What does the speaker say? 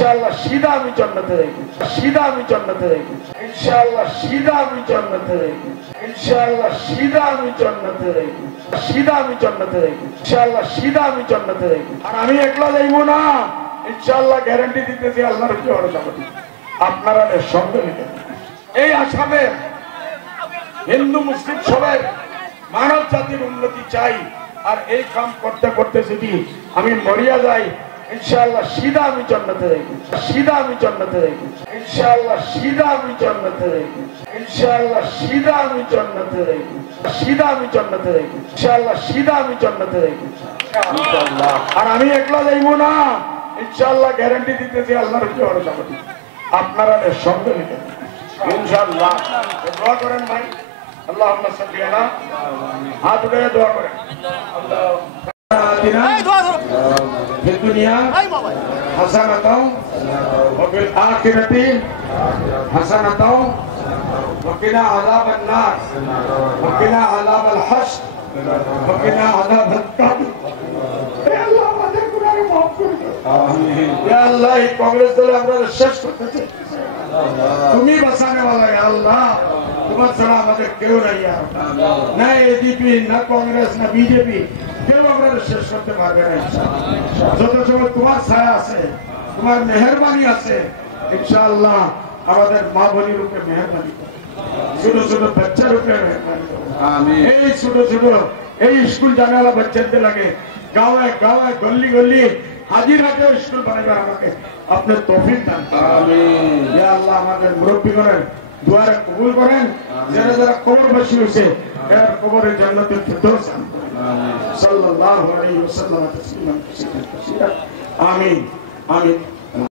इंशाअल्लाह सीधा আমি জান্নাতে যাইব सीधा আমি জান্নাতে যাইব इंशाअल्लाह सीधा আমি জান্নাতে যাইব इंशाअल्लाह सीधा আমি জান্নাতে যাইব सीधा আমি জান্নাতে যাইব इंशाअल्लाह सीधा আমি জান্নাতে যাইব আর আমি একলা যাইব না इंशाअल्लाह গ্যারান্টি দিতেছি আল্লাহর কি ভরসা করি আপনারা সঙ্গে নিতে এই আসামে হিন্দু মুসলিম সবাই মানব জাতির উন্নতি চাই আর এই কাম করতে করতে যদি আমি মরিয়া যাই इंशाअल्लाह सीधा আমি জান্নাতে যাইব सीधा আমি জান্নাতে যাইব इंशाअल्लाह सीधा আমি জান্নাতে যাইব इंशाअल्लाह सीधा আমি জান্নাতে যাইব सीधा আমি জান্নাতে যাইব इंशाअल्लाह सीधा আমি জান্নাতে যাইব ইনশাআল্লাহ আর আমি একলা যাইব না इंशाअल्लाह গ্যারান্টি দিতেছি আল্লাহর কি ভরসা করি আপনারা সঙ্গে নিতে इंशाअल्लाह দোয়া করেন ভাই اللهم صل على हाथ उठाए दुआ करें في الدنيا حسنة وفي الآخرة حسنة وقنا عذاب النار وقنا عذاب الحشر وقنا عذاب القبر يا الله আমাদের গুনাহ মাফ করে দাও আমিন ইয়া আল্লাহ এই কংগ্রেস দল আমরা শেষ করতে চাই তুমি বাঁচানে वाला है अल्लाह তোমার ছাড়া আমাদের কেউ নাই না এডিপি না কংগ্রেস না বিজেপি কেউ আমরা শেষ করতে পারবে না যত সময় তোমার ছায়া আছে তোমার মেহেরবানি আছে ইনশাআল্লাহ আমাদের মা বোনের উপরে মেহেরবানি ছোট ছোট বাচ্চার উপরে মেহেরবানি আমিন এই ছোট ছোট এই স্কুল জানালা বাচ্চাদের লাগে গাঁয়ে গাঁয়ে গলি গলি হাজির হাজির স্কুল বানাবে আমাকে আপনার তৌফিক দান আমিন ইয়া আল্লাহ আমাদের মুরব্বি করেন দুয়া কবুল করেন যারা যারা কবর বসে হয়েছে এর কবরে জান্নাতুল ফিরদৌস আমিন সাল্লাল্লাহু আলাইহি ওয়াসাল্লাম তাসলিমান কাসীরা আমিন আমিন